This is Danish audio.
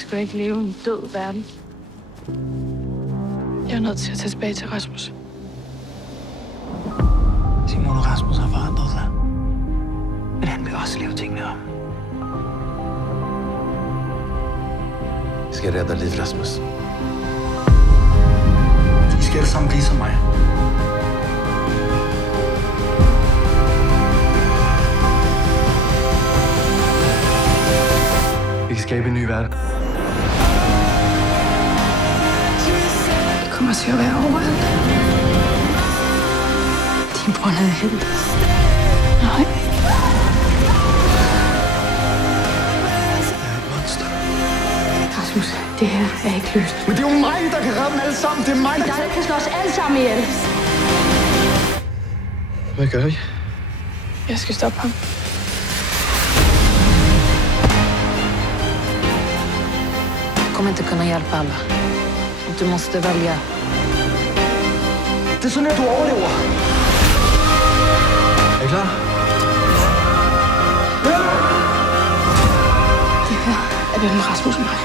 skulle ikke leve en død verden. Jeg er nødt til at tage tilbage til Rasmus. Simon og Rasmus har forandret sig. Men han vil også lave tingene om. Vi skal rädda liv, Rasmus. I skal alle sammen blive som mig. Vi kan skabe en ny verden. Det kommer til at være overalt. Din bror havde held. Nej. Jeg er et monster. Rasmus, det her er ikke løst. Men det er jo mig, der kan redde dem alle sammen. Det er mig, der Jeg kan slå os alle sammen ihjel. Hvad gør vi? Jeg skal stoppe ham. Du kommer inte kunna hjälpa alla. Du måste välja. Det er sådan, at du overlever. Er I klar? Det her er mellem Rasmus og mig.